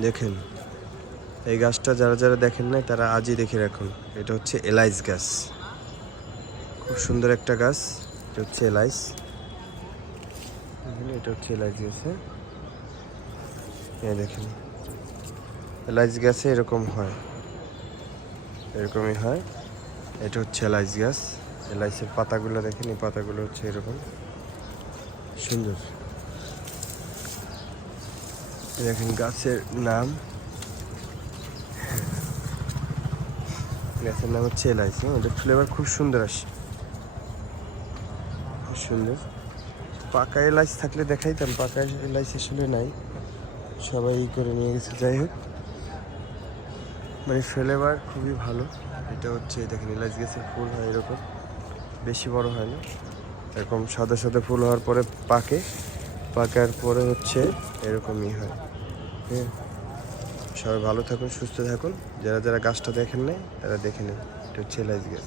দেখেন। এই গাছটা যারা যারা দেখেন নাই, তারা আজই দেখে রাখুন। এটা হচ্ছে এলাইস গাছ। খুব সুন্দর একটা গাছ। এটা হচ্ছে এলাইস। এটা হচ্ছে এলাইচ গাছে এই দেখেন। এলাইচ গাছে এরকম হয়। এরকমই হয়। এটা হচ্ছে এলাইচ গাছ। এলাইচের পাতাগুলো দেখেন, এই পাতাগুলো হচ্ছে এরকম। সুন্দর। দেখেন গাছের নাম। গাছের নাম হচ্ছে এলাইচ হ্যাঁ? ওটার ফ্লেভার খুব সুন্দর আসে। খুব সুন্দর। পাকা এলাইচ থাকলে দেখাইতাম, পাকা এলাইচ আসলে নাই। সবাই করে নিয়ে গেছে, যাই হোক। মানে ফ্লেভার খুবই ভালো। এটা হচ্ছে, দেখেন এলাইচ গাছের ফুল হয় এরকম। বেশি বড় হয় না। এরকম সাদা সাদা ফুল হওয়ার পরে পাকে। পাকার পরে হচ্ছে এরকমই হ্যাঁ। সবাই ভালো থাকুন, সুস্থ থাকুন। যারা যারা গাছটা দেখেন নাই, তারা দেখে নিন। একটু হচ্ছে গাছ